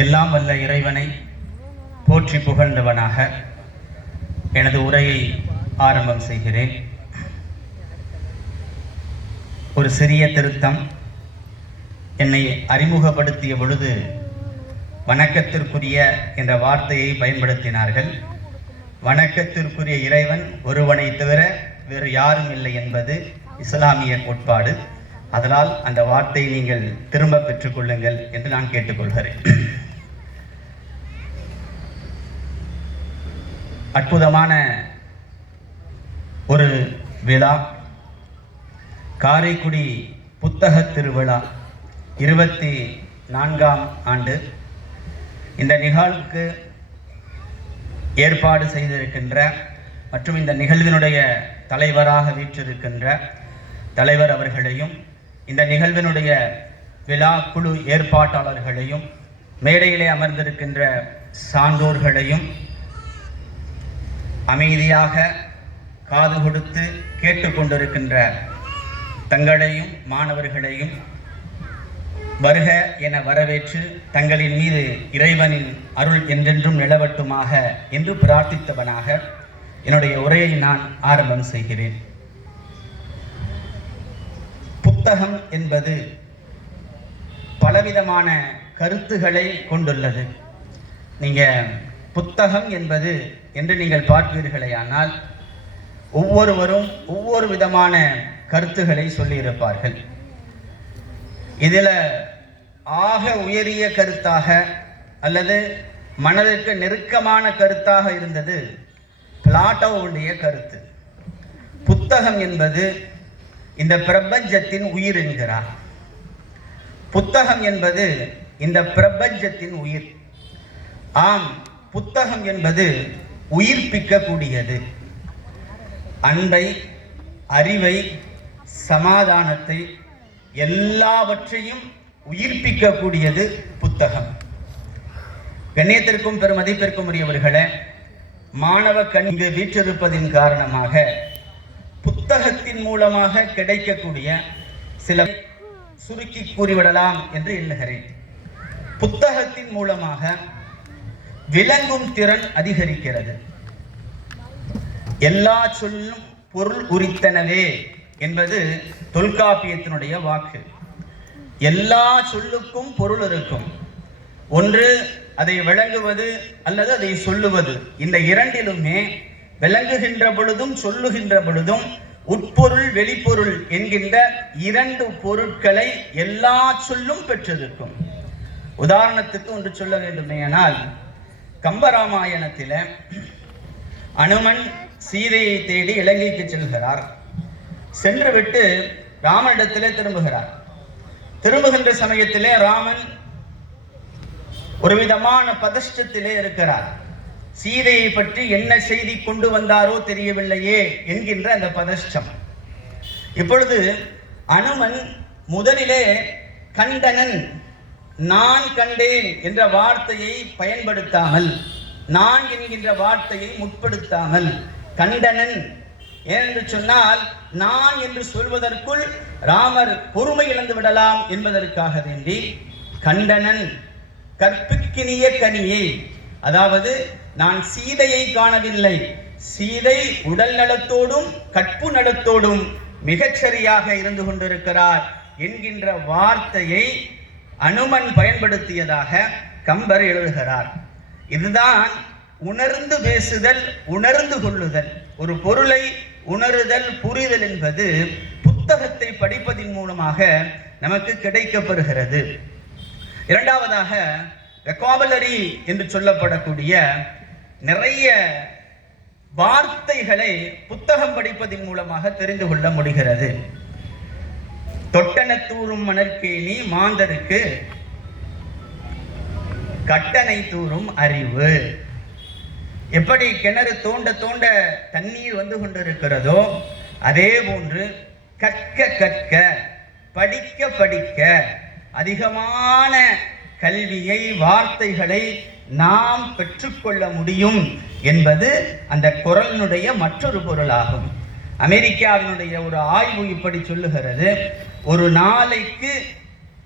எல்லாம் வல்ல இறைவனை போற்றி புகழ்ந்தவனாக எனது உரையை ஆரம்பம் செய்கிறேன். ஒரு சிறிய திருத்தம். என்னை அறிமுகப்படுத்திய பொழுது வணக்கத்திற்குரிய என்ற வார்த்தையை பயன்படுத்தினார்கள். வணக்கத்திற்குரிய இறைவன் ஒருவனை தவிர வேறு யாரும் இல்லை என்பது இஸ்லாமிய கோட்பாடு. அதனால் அந்த வார்த்தையை நீங்கள் திரும்ப பெற்றுக்கொள்ளுங்கள் என்று நான் கேட்டுக்கொள்கிறேன். அற்புதமான ஒரு விழா, காரைக்குடி புத்தக திருவிழா 24ஆம் ஆண்டு. இந்த நிகழ்வுக்கு ஏற்பாடு செய்திருக்கின்ற மற்றும் இந்த நிகழ்வினுடைய தலைவராக வீற்றிருக்கின்ற தலைவர் அவர்களையும், இந்த நிகழ்வினுடைய விழா குழு ஏற்பாட்டாளர்களையும், மேடையிலே அமர்ந்திருக்கின்ற சான்றோர்களையும், அமைதியாக காது கொடுத்து கேட்டுக்கொண்டிருக்கின்ற தங்களையும் மாணவர்களையும் வருக என வரவேற்று தங்களின் மீது இறைவனின் அருள் என்றென்றும் நிலவட்டுமாக என்று பிரார்த்தித்தவனாக என்னுடைய உரையை நான் ஆரம்பம் செய்கிறேன். புத்தகம் என்பது பலவிதமான கருத்துக்களை கொண்டுள்ளது. நீங்கள் புத்தகம் என்பது என்று நீங்கள் பார்ப்பீர்களேயானால் ஒவ்வொருவரும் ஒவ்வொரு விதமான கருத்துக்களை சொல்லியிருப்பார்கள். இதில் ஆக உயரிய கருத்தாக அல்லது மனதிற்கு நெருக்கமான கருத்தாக இருந்தது பிளாட்டோவுடைய கருத்து. புத்தகம் என்பது இந்த பிரபஞ்சத்தின் உயிர் என்கிறார். புத்தகம் என்பது இந்த பிரபஞ்சத்தின் உயிர். ஆம், புத்தகம் என்பது உயிர்ப்பிக்கக்கூடியது. அன்பை, அறிவை, சமாதானத்தை எல்லாவற்றையும் உயிர்ப்பிக்கக்கூடியது புத்தகம். கண்ணியத்திற்கும் பெருமதிப்பிற்கும் உரியவர்களே, மாணவ கண் இங்கு வீற்றிருப்பதின் காரணமாக புத்தகத்தின் மூலமாக கிடைக்கக்கூடிய சில சுருக்கி கூறிவிடலாம் என்று எண்ணுகிறேன். புத்தகத்தின் மூலமாக விளங்கும் திறன் அதிகரிக்கிறது. எல்லா சொல்லும் பொருள் உரித்தனவே என்பது தொல்காப்பியத்தினுடைய வாக்கு. எல்லா சொல்லுக்கும் பொருள் இருக்கும். ஒன்று அதை விளங்குவது அல்லது அதை சொல்லுவது. இந்த இரண்டிலுமே விளங்குகின்ற பொழுதும் சொல்லுகின்ற பொழுதும் உட்பொருள் வெளிப்பொருள் என்கின்ற இரண்டு பொருட்களை எல்லா சொல்லும் பெற்றிருக்கும். உதாரணத்துக்கு ஒன்று சொல்ல வேண்டுமேயானால், கம்பராமாயணத்தில அனுமன் சீதையை தேடி இலங்கைக்கு செல்கிறார். சென்றுவிட்டு ராமனிடத்திலே திரும்புகிறார். திரும்புகின்ற சமயத்திலே ராமன் ஒரு விதமான பதஷ்டத்திலே இருக்கிறார். சீதையை பற்றி என்ன செய்தி கொண்டு வந்தாரோ தெரியவில்லையே என்கின்ற அந்த பதஷ்டம். இப்பொழுது அனுமன் முதலிலே கண்டனன், நான் கண்டேன் என்ற வார்த்தையை பயன்படுத்தாமல், நான் என்கின்ற வார்த்தையை முற்படுத்தாமல் கண்டனன், ஏனென்று சொன்னால் நான் என்று சொல்வதற்குள் ராமர் பொறுமை இழந்து விடலாம் என்பதற்காக வேண்டி கண்டனன், கற்பிக்கினிய கனியை, அதாவது நான் சீதையை காணவில்லை, சீதை உடல் நலத்தோடும் கற்பு நலத்தோடும் மிகச்சரியாக இருந்து கொண்டிருக்கிறார் என்கின்ற வார்த்தையை அனுமன் பயன்படுத்தியதாக கம்பர் எழுதுகிறார். இதுதான் உணர்ந்து பேசுதல், உணர்ந்து கொள்ளுதல். ஒரு பொருளை உணருதல், புரிதல் என்பது புத்தகத்தை படிப்பதின் மூலமாக நமக்கு கிடைக்கப்பெறுகிறது. இரண்டாவதாக வெக்காபுலரி என்று சொல்லப்படக்கூடிய நிறைய வார்த்தைகளை புத்தகம் படிப்பதின் மூலமாக தெரிந்து கொள்ள முடிகிறது. தொட்டன தூறும் மணற்கேணி மாந்தருக்கு கட்டணை தூறும் அறிவு. எப்படி கிணறு தோண்ட தோண்ட தண்ணீர் வந்து கொண்டிருக்கிறதோ அதே போன்று கற்க கற்க, படிக்க படிக்க அதிகமான கல்வியை, வார்த்தைகளை நாம் பெற்றுக்கொள்ள முடியும் என்பது அந்த குறளினுடைய மற்றொரு பொருளாகும். அமெரிக்காவினுடைய ஒரு ஆய்வு இப்படி சொல்லுகிறது, ஒரு நாளைக்கு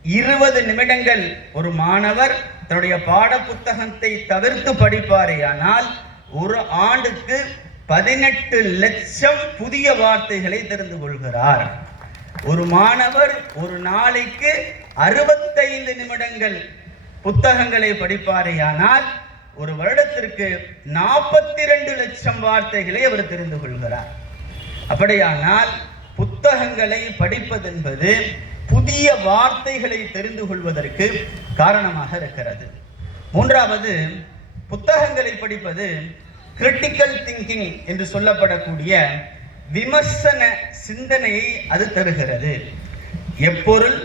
20 நிமிடங்கள் ஒரு மாணவர் தன்னுடைய பாட புத்தகத்தை தவிர்த்து படிப்பாரே ஆனால் ஒரு ஆண்டுக்கு 18 லட்சம் புதிய வார்த்தைகளை தெரிந்து கொள்கிறார். ஒரு மாணவர் ஒரு நாளைக்கு 65 நிமிடங்கள் புத்தகங்களை படிப்பாரே ஆனால் ஒரு வருடத்திற்கு 42 லட்சம் வார்த்தைகளை அவர் தெரிந்து கொள்கிறார். அப்படியானால் புத்தகங்களை படிப்பது என்பது புதிய வார்த்தைகளை தெரிந்து கொள்வதற்கு காரணமாக இருக்கிறது. மூன்றாவது, புத்தகங்களை படிப்பது கிரிட்டிக்கல் திங்கிங் என்று சொல்லப்படக்கூடிய விமர்சன சிந்தனையை அது தருகிறது. எப்பொருள்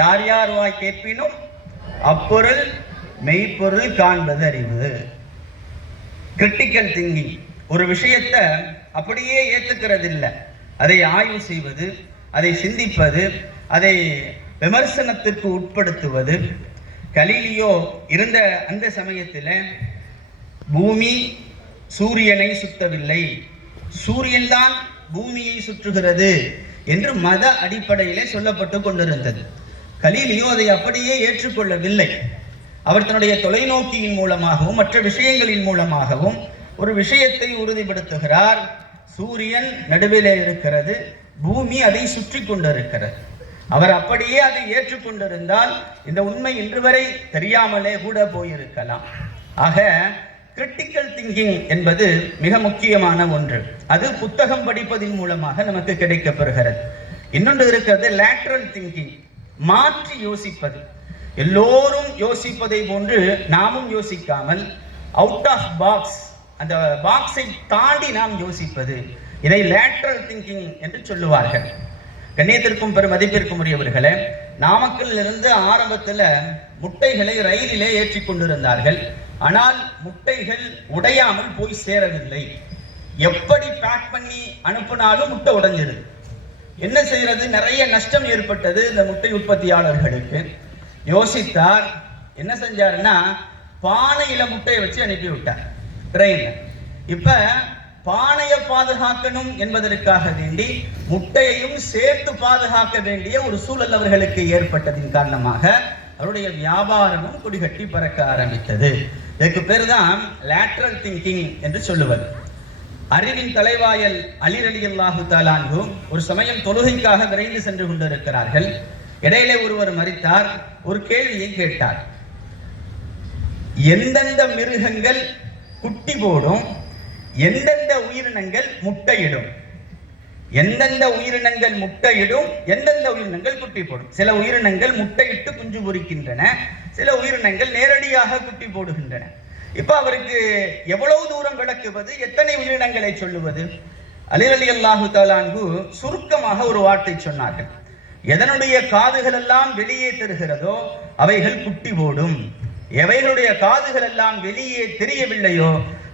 யார் யார் வாய் கேட்பினும் அப்பொருள் மெய்ப்பொருள் காண்பது அறிவு. கிரிட்டிக்கல் திங்கிங் ஒரு விஷயத்தை அப்படியே ஏற்றுக்கிறது இல்லை, அதை ஆய்வு செய்வது, அதை சிந்திப்பது, அதை விமர்சனத்திற்கு உட்படுத்துவது. கலீலியோ இருந்த அந்த சமயத்தில் பூமி சூரியனை சுற்றவில்லை, சூரியன்தான் பூமியை சுற்றுகிறது என்று மத அடிப்படையிலே சொல்லப்பட்டு கொண்டிருந்தது. கலீலியோ அதை அப்படியே ஏற்றுக்கொள்ளவில்லை. அவர் தன்னுடைய தொலைநோக்கியின் மூலமாகவும் மற்ற விஷயங்களின் மூலமாகவும் ஒரு விஷயத்தை உறுதிப்படுத்துகிறார். சூரியன் நடுவிலே இருக்கிறது, பூமி அதை சுற்றி கொண்டிருக்கிறது. அவர் அப்படியே அதை ஏற்றுக்கொண்டிருந்தால் இந்த உண்மை இன்று வரை தெரியாமலே கூட போயிருக்கலாம். ஆக கிரிட்டிக்கல் திங்கிங் என்பது மிக முக்கியமான ஒன்று. அது புத்தகம் படிப்பதின் மூலமாக நமக்கு கிடைக்கப்பெறுகிறது. இன்னொன்று இருக்கிறது லேட்டரல் திங்கிங், மாற்றி யோசிப்பது. எல்லோரும் யோசிப்பதை போன்று நாமும் யோசிக்காமல் அவுட் ஆஃப் பாக்ஸ், அந்த பாக்ஸை தாண்டி நாம் யோசிப்பது, இதை லேட்டரல் திங்கிங் என்று சொல்லுவார்கள். கண்ணியத்திற்கும் பெரும் மதிப்பிற்கும் உரியவர்களே, நாமக்கல்லில் இருந்து ஆரம்பத்தில் முட்டைகளை ரயிலிலே ஏற்றி கொண்டிருந்தார்கள். ஆனால் முட்டைகள் உடையாமல் போய் சேரவில்லை. எப்படி பேக் பண்ணி அனுப்பினாலும் முட்டை உடைஞ்சிருது. என்ன செய்யறது? நிறைய நஷ்டம் ஏற்பட்டது இந்த முட்டை உற்பத்தியாளர்களுக்கு. யோசித்தார், என்ன செஞ்சாருன்னா பானையில முட்டையை வச்சு அனுப்பி விட்டார் ட்ரெயின்ல. இப்ப பானையை பாதுகாக்கணும் என்பதற்காக வேண்டி முட்டையையும் சேர்த்து பாதுகாக்க வேண்டிய ஒரு சூழல் அவர்களுக்கு ஏற்பட்டதின் காரணமாக அவருடைய வியாபாரமும் கொடிகட்டி பறக்க ஆரம்பித்தது. இதற்கு பேர் தான் லேட்டரல் திங்கிங் என்று சொல்லுவது. அறிவின் தலைவாயல் அலி ரலியல்லாஹு தஆலா அன்ஹு ஒரு சமயம் தொழுகைக்காக விரைந்து சென்று கொண்டிருக்கிறார்கள். இடையிலே ஒருவர் மரித்தார். ஒரு கேள்வியை கேட்டார், எந்தெந்த மிருகங்கள் குட்டி போடும், எந்தெந்த உயிரினங்கள் முட்டையிடும்? எந்தெந்த உயிரினங்கள் முட்டையிடும், எந்தெந்த உயிரினங்கள் குட்டி போடும்? சில உயிரினங்கள் முட்டையிட்டு குஞ்சு பொரிக்கின்றன, சில உயிரினங்கள் நேரடியாக குட்டி போடுகின்றன. இப்ப அவருக்கு எவ்வளவு தூரம் விளக்குவது, எத்தனை உயிரினங்களை சொல்லுவது? அலி ரலியல்லாஹு தஆலா அன்ஹு சுருக்கமாக ஒரு வார்த்தை சொன்னார்கள், எதனுடைய காதுகள் எல்லாம் வெளியே தெரிகிறதோ அவைகள் குட்டி போடும், எவைகளுடைய காதுகள் எல்லாம் வெளியே தெரியவில்லையோ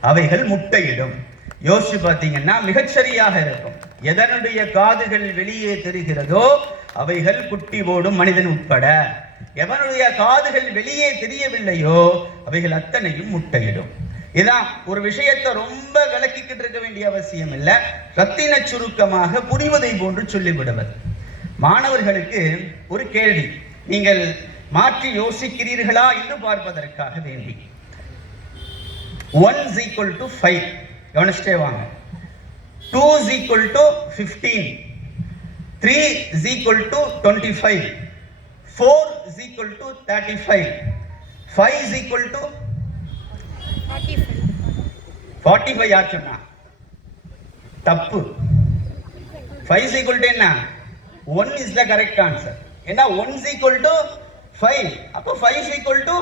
அவைகள் முட்டையிடும். யோசிச்சு பார்த்தீங்கன்னா மிகச்சரியாக இருக்கும். எதனுடைய காதுகள் வெளியே தெரிகிறதோ அவைகள் குட்டி போடும், மனிதன் உட்பட. எவனுடைய காதுகள் வெளியே தெரியவில்லையோ அவைகள் அத்தனையும் முட்டையிடும். இதான் ஒரு விஷயத்தை ரொம்ப விளக்கிக்கிட்டு இருக்க வேண்டிய அவசியம் இல்லை, ரத்தின சுருக்கமாக புரிவதை போன்று சொல்லிவிடுவது. மாணவர்களுக்கு ஒரு கேள்வி, நீங்கள் மாற்றி யோசிக்கிறீர்களா என்று பார்ப்பதற்காக வேண்டி. 1 = 5, கவனிச்சிட்டே வாங்க. 2 = 15, 3 = 25, 4 = 35, 5 = 45. யார் சொன்னா? தப்பு. 5 = என்ன? 1 is the correct answer. ஏன்னா 1 = 5, அப்போ 5 =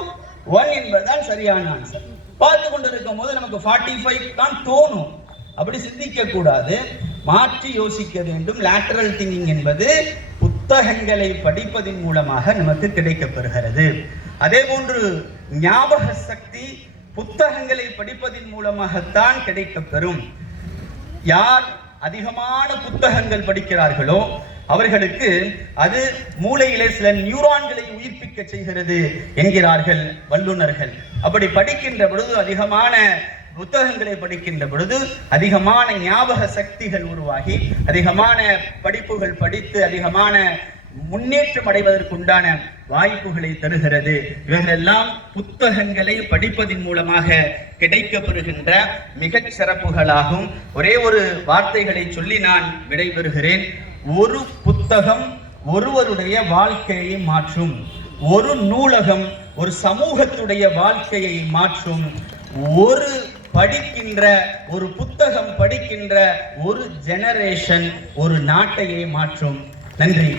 1 என்பதுதான் சரியான ஆன்சர். பார்த்து கொண்டு இருக்கும் போது நமக்கு 45 தான் தோணும். அப்படி சிந்திக்க கூடாது, மாற்றி யோசிக்க வேண்டும். லேட்டரல் திங்கிங் என்பது புத்தகங்களை படிப்பதின் மூலமாக நமக்கு கிடைக்கப்பெறுகிறது. அதே போன்று ஞாபக சக்தி புத்தகங்களை படிப்பதின் மூலமாகத்தான் கிடைக்கப்பெறும். யார் அதிகமான புத்தகங்கள் படிக்கிறார்களோ அவர்களுக்கு அது மூளையிலே சில நியூரான்களை உயிர்ப்பிக்க செய்கிறது என்கிறார்கள் வல்லுநர்கள். அப்படி படிக்கின்ற பொழுது, அதிகமான புத்தகங்களை படிக்கின்ற பொழுது அதிகமான ஞாபக சக்திகள் உருவாகி, அதிகமான படிப்புகள் படித்து அதிகமான முன்னேற்றம் அடைவதற்குண்டான வாய்ப்புகளை தருகிறது. இவைகளெல்லாம் புத்தகங்களை படிப்பதின் மூலமாக கிடைக்கப்பெறுகின்ற மிகச் சிறப்புகளாகும். ஒரே ஒரு வார்த்தைகளை சொல்லி நான் விடைபெறுகிறேன். ஒரு புத்தகம் ஒருவருடைய வாழ்க்கையை மாற்றும். ஒரு நூலகம் ஒரு சமூகத்துடைய வாழ்க்கையை மாற்றும். ஒரு புத்தகம் படிக்கின்ற ஒரு ஜெனரேஷன் ஒரு நாட்டையே மாற்றும். நன்றி.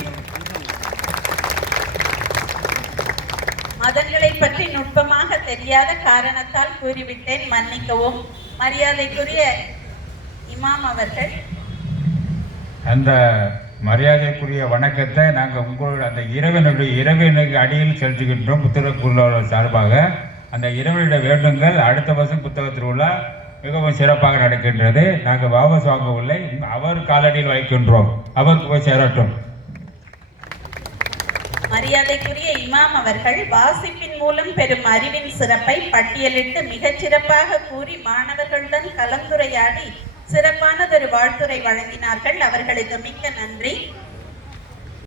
மதங்களை பற்றி நுட்பமாக தெரியாத காரணத்தால் கூறிவிட்டேன், மன்னிக்கவும். மரியாதைக்குரிய இமாம் அவர்கள், அந்த மரியாதைக்குரிய வணக்கத்தை நாங்கள் உங்களோட அந்த இறைவனுக்கு அடியில் செலுத்துகின்றோம். புத்தகக்குழுவோட சார்பாக அந்த இறைவனுடைய வேண்டுங்கள் அடுத்த வருஷம் புத்தக திருவிழா மிகவும் சிறப்பாக நடக்கின்றது. நாங்கள் வாபஸ் வாங்கவில்லை, அவர் காலடியில் வைக்கின்றோம், அவருக்கு போய் சேரட்டும். மரியாதைக்குரிய இமாம் அவர்கள் வாசிப்பின் மூலம் பெறும் அறிவின் சிறப்பை பட்டியலிட்டு மிகச் சிறப்பாக கூறி மாணவர்களுடன் கலந்துரையாடி சிறப்பானதொரு வாழ்த்துரை வழங்கினார்கள். அவர்களுக்கு மிக்க நன்றி.